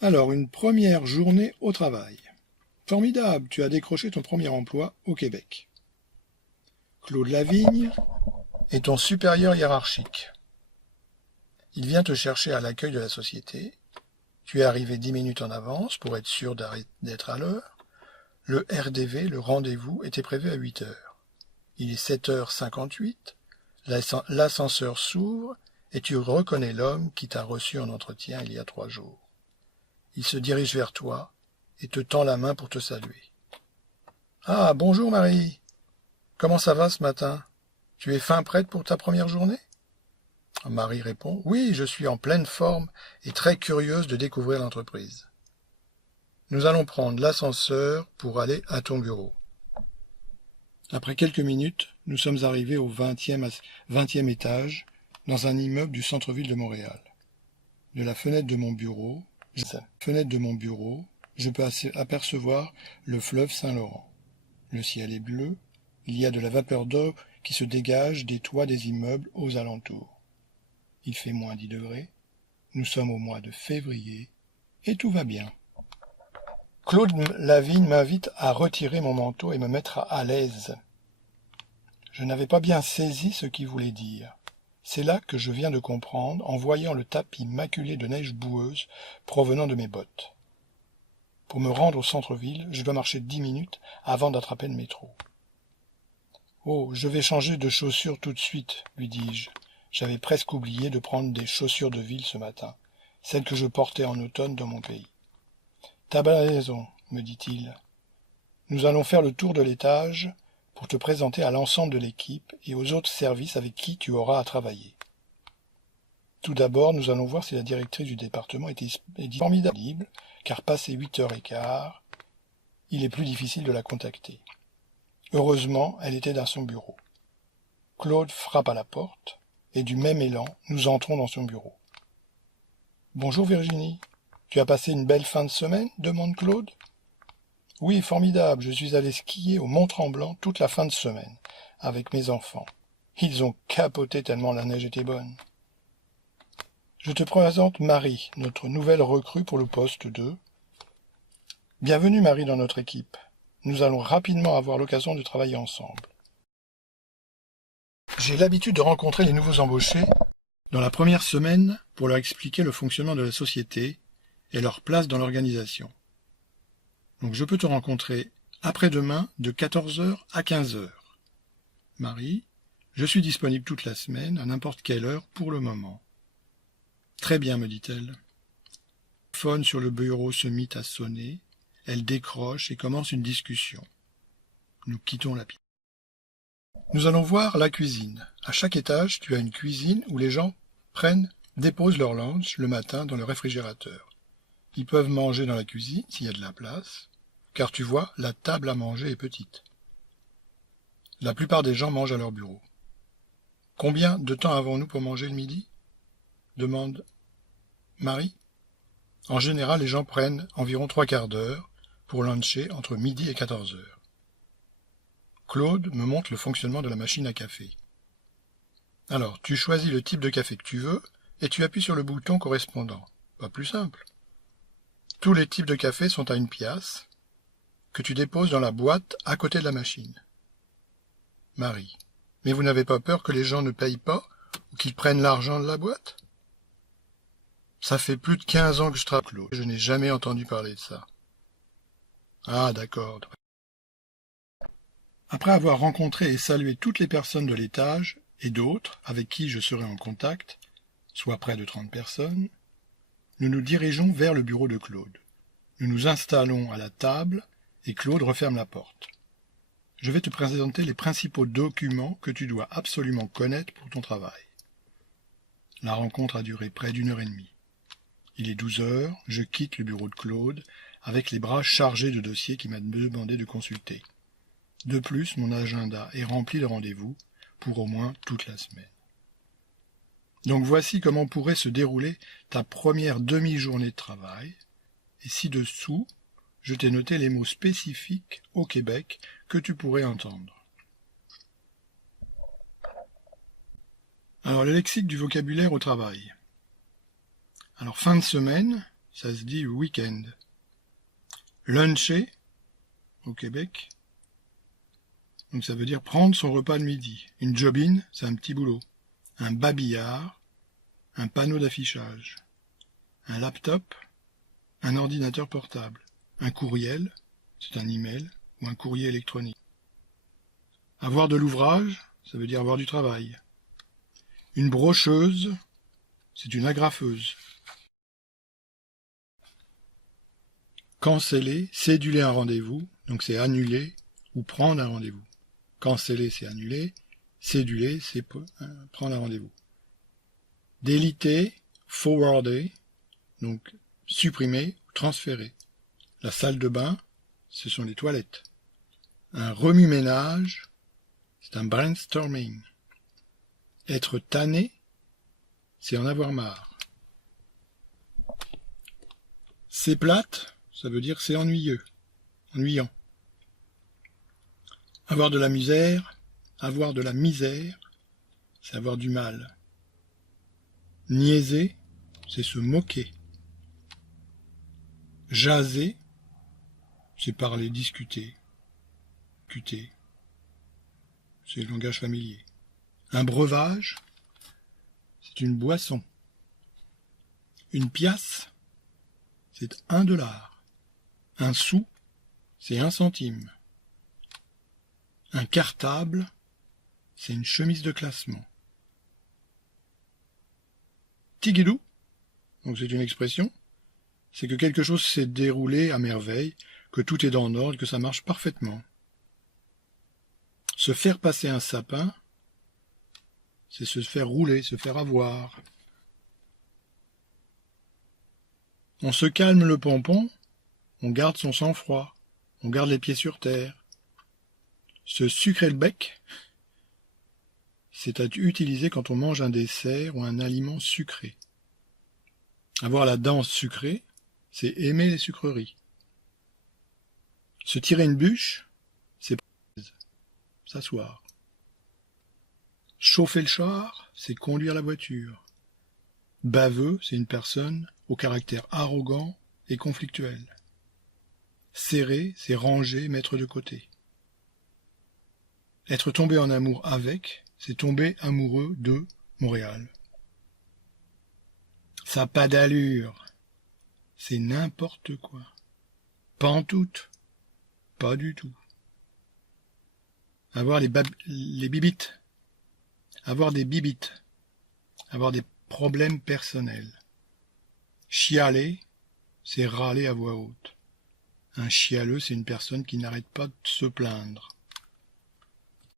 Alors, une première journée au travail. Formidable, tu as décroché ton premier emploi au Québec. Claude Lavigne est ton supérieur hiérarchique. Il vient te chercher à l'accueil de la société. Tu es arrivé 10 minutes en avance pour être sûr d'être à l'heure. Le RDV, le rendez-vous, était prévu à 8 heures. Il est 7h58. L'ascenseur s'ouvre et tu reconnais l'homme qui t'a reçu en entretien il y a 3 jours. Il se dirige vers toi et te tend la main pour te saluer. « Ah, bonjour Marie. Comment ça va ce matin? Tu es fin prête pour ta première journée ?» Marie répond « Oui, je suis en pleine forme et très curieuse de découvrir l'entreprise. Nous allons prendre l'ascenseur pour aller à ton bureau. » Après quelques minutes, nous sommes arrivés au 20e étage, dans un immeuble du centre-ville de Montréal. De la fenêtre de mon bureau, je peux apercevoir le fleuve Saint-Laurent. Le ciel est bleu, il y a de la vapeur d'eau qui se dégage des toits des immeubles aux alentours. Il fait moins 10 degrés, nous sommes au mois de février, et tout va bien. Claude Lavigne m'invite à retirer mon manteau et me mettre à l'aise. Je n'avais pas bien saisi ce qu'il voulait dire. C'est là que je viens de comprendre en voyant le tapis maculé de neige boueuse provenant de mes bottes. Pour me rendre au centre-ville, je dois marcher 10 minutes avant d'attraper le métro. « Oh, je vais changer de chaussures tout de suite, » lui dis-je. J'avais presque oublié de prendre des chaussures de ville ce matin, celles que je portais en automne dans mon pays. « T'as bien raison, » me dit-il. « Nous allons faire le tour de l'étage pour te présenter à l'ensemble de l'équipe et aux autres services avec qui tu auras à travailler. Tout d'abord, nous allons voir si la directrice du département est formidable, car passé 8h15, il est plus difficile de la contacter. Heureusement, elle était dans son bureau. Claude frappe à la porte, et du même élan, nous entrons dans son bureau. « Bonjour Virginie, tu as passé une belle fin de semaine ?» demande Claude. « Oui, formidable, je suis allé skier au Mont-Tremblant toute la fin de semaine, avec mes enfants. Ils ont capoté tellement la neige était bonne. » Je te présente Marie, notre nouvelle recrue pour le poste 2. Bienvenue Marie dans notre équipe. Nous allons rapidement avoir l'occasion de travailler ensemble. J'ai l'habitude de rencontrer les nouveaux embauchés dans la première semaine pour leur expliquer le fonctionnement de la société et leur place dans l'organisation. Donc je peux te rencontrer après-demain de 14h à 15h. Marie, je suis disponible toute la semaine à n'importe quelle heure pour le moment. Très bien, me dit-elle. Le téléphone sur le bureau se mit à sonner. Elle décroche et commence une discussion. Nous quittons la pièce. Nous allons voir la cuisine. À chaque étage, tu as une cuisine où les gens déposent leur lunch le matin dans le réfrigérateur. Ils peuvent manger dans la cuisine s'il y a de la place, car tu vois, la table à manger est petite. La plupart des gens mangent à leur bureau. Combien de temps avons-nous pour manger le midi ? Demande Marie. En général, les gens prennent environ 3/4 d'heure pour luncher entre midi et 14h. Claude me montre le fonctionnement de la machine à café. Alors, tu choisis le type de café que tu veux et tu appuies sur le bouton correspondant. Pas plus simple. Tous les types de café sont à une pièce que tu déposes dans la boîte à côté de la machine. Marie. Mais vous n'avez pas peur que les gens ne payent pas ou qu'ils prennent l'argent de la boîte ? Ça fait plus de 15 ans que je travaille, Claude. Je n'ai jamais entendu parler de ça. Ah, d'accord. Après avoir rencontré et salué toutes les personnes de l'étage et d'autres avec qui je serai en contact, soit près de 30 personnes, nous nous dirigeons vers le bureau de Claude. Nous nous installons à la table et Claude referme la porte. Je vais te présenter les principaux documents que tu dois absolument connaître pour ton travail. La rencontre a duré près d'1h30. Il est 12h, je quitte le bureau de Claude avec les bras chargés de dossiers qu'il m'a demandé de consulter. De plus, mon agenda est rempli de rendez-vous pour au moins toute la semaine. Donc voici comment pourrait se dérouler ta première demi-journée de travail. Et ci-dessous, je t'ai noté les mots spécifiques au Québec que tu pourrais entendre. Alors, le lexique du vocabulaire au travail. Alors, fin de semaine, ça se dit week-end. Luncher, au Québec, donc ça veut dire prendre son repas de midi. Une job-in, c'est un petit boulot. Un babillard, un panneau d'affichage. Un laptop, un ordinateur portable. Un courriel, c'est un email ou un courrier électronique. Avoir de l'ouvrage, ça veut dire avoir du travail. Une brocheuse, c'est une agrafeuse. Canceller, céduler un rendez-vous, donc c'est annuler ou prendre un rendez-vous. Canceller, c'est annuler. Céduler, c'est prendre un rendez-vous. Déliter, forwarder, donc supprimer ou transférer. La salle de bain, ce sont les toilettes. Un remue-ménage, c'est un brainstorming. Être tanné, c'est en avoir marre. C'est plate, ça veut dire c'est ennuyeux, ennuyant. Avoir de la misère, c'est avoir du mal. Niaiser, c'est se moquer. Jaser, c'est parler, discuter. C'est le langage familier. Un breuvage, c'est une boisson. Une pièce, c'est $1. Un sou, c'est 1 centime. Un cartable, c'est une chemise de classement. Tigidou, donc c'est une expression, c'est que quelque chose s'est déroulé à merveille, que tout est dans l'ordre, que ça marche parfaitement. Se faire passer un sapin, c'est se faire rouler, se faire avoir. On se calme le pompon, on garde son sang-froid, on garde les pieds sur terre. Se sucrer le bec, c'est à utiliser quand on mange un dessert ou un aliment sucré. Avoir la dent sucrée, c'est aimer les sucreries. Se tirer une bûche, c'est s'asseoir. Chauffer le char, c'est conduire la voiture. Baveux, c'est une personne au caractère arrogant et conflictuel. Serrer, c'est ranger, mettre de côté. Être tombé en amour avec, c'est tomber amoureux de Montréal. Ça n'a pas d'allure, c'est n'importe quoi. Pantoute, pas du tout. Avoir les bibites, avoir des bibites, avoir des problèmes personnels. Chialer, c'est râler à voix haute. Un chialeux, c'est une personne qui n'arrête pas de se plaindre.